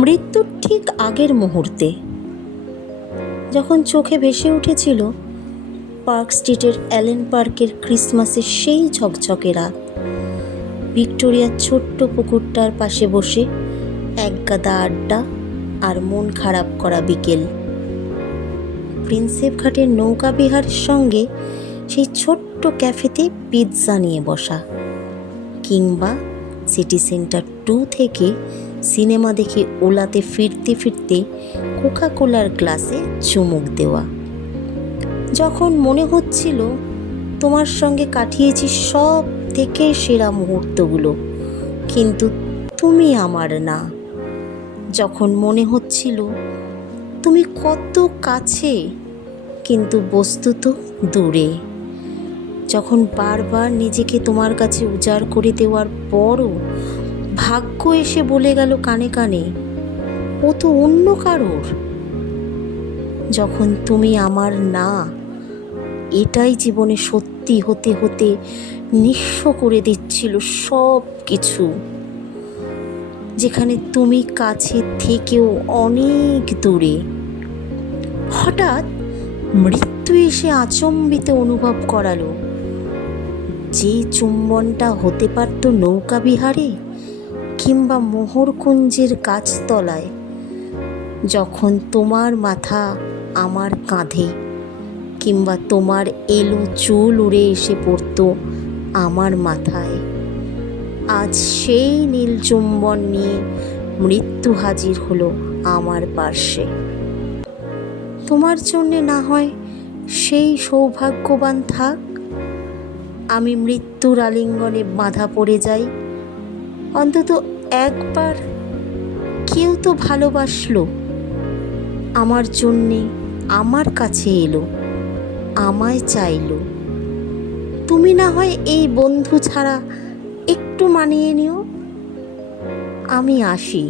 মৃত্যুর ঠিক আগের মুহূর্তে, যখন চোখে ভেসে উঠেছিল পার্ক স্ট্রিটের অ্যালেন পার্কের ক্রিসমাসের সেই ঝকঝকে রাত, ভিক্টোরিয়ার ছোট্ট পুকুরটার পাশে বসে এক গাদা আড্ডা আর মন খারাপ করা বিকেল, প্রিন্সেপ ঘাটের নৌকা বিহারের সঙ্গে সেই ছোট্ট ক্যাফেতে পিৎজা নিয়ে বসা, কিংবা সিটি সেন্টার 2 থেকে সিনেমা দেখে ওলাতে ফিরতে ফিরতে কোকা কোলার গ্লাসে চুমুক দেওয়া। যখন মনে হচ্ছিল তোমার সঙ্গে কাটিয়েছি সব থেকে সেরা মুহূর্তগুলো, কিন্তু তুমি আমার না। যখন মনে হচ্ছিল তুমি কত কাছে, কিন্তু বস্তুত দূরে। যখন বারবার নিজেকে তোমার কাছে উজাড় করে দেওয়ার পরও ভাগ্য এসে বলে গেল কানে কানে, ও তো অন্য কারোর। যখন তুমি আমার না, এটাই জীবনে সত্যি হতে হতে নিঃস্ব করে দিচ্ছিল সব কিছু, যেখানে তুমি কাছে থেকেও অনেক দূরে। হঠাৎ মৃত্যু এসে আচম্বিত অনুভব করালো, যে চুম্বনটা হতে পারত নৌকা বিহারে কিংবা মোহরকুঞ্জের গাছতলায়, যখন তোমার মাথা আমার কাঁধে কিংবা তোমার এলো চুল উড়ে এসে পড়ত আমার মাথায়, আজ সেই নীল চুম্বন নিয়ে মৃত্যু হাজির হলো আমার পার্শ্বে। তোমার জন্যে না হয় সেই সৌভাগ্যবান থাক, আমি মৃত্যুর আলিঙ্গনে বাঁধা পড়ে যাই। অন্তত একবার কেউ তো ভালোবাসলো, আমার জন্যে আমার কাছে এলো, আমায় চাইলো। তুমি না হয় এই বন্ধু ছাড়া একটু মানিয়ে নিও। আমি আসি।